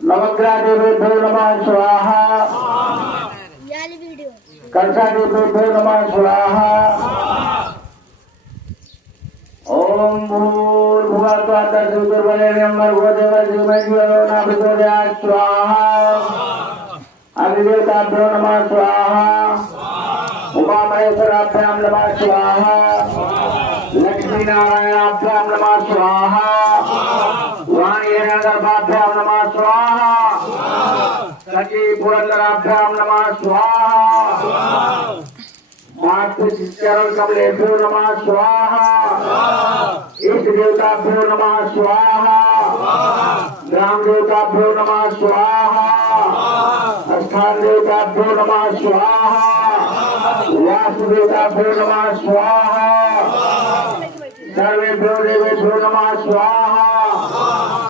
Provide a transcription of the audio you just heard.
नवग्रहदेवेभ्यो नमः स्वाहा कंसादेवेभ्यो नमः स्वाहा ओम भूर्भुवः स्वः स्वाहा अग्निदेवताभ्यो नमः स्वाहा उमा महेश्वराभ्यां नमः स्वाहा लक्ष्मी नारायणाभ्यां नमः स्वाहा वाणीगर्भाभ्यां नमः स्वाहा सखी पुरंदराभ्यां नमः स्वाहा मातृचरण कमलेभ्यो नमः स्वाहा इष्ट देवताभ्यो नमः स्वाहा ग्राम देवताभ्यो नमः स्वाहा स्थान देवताभ्यो नमः स्वाहा वास्तु देवताभ्यो नमः स्वाहा सर्वेभ्यो देवेभ्यो नमः स्वाहा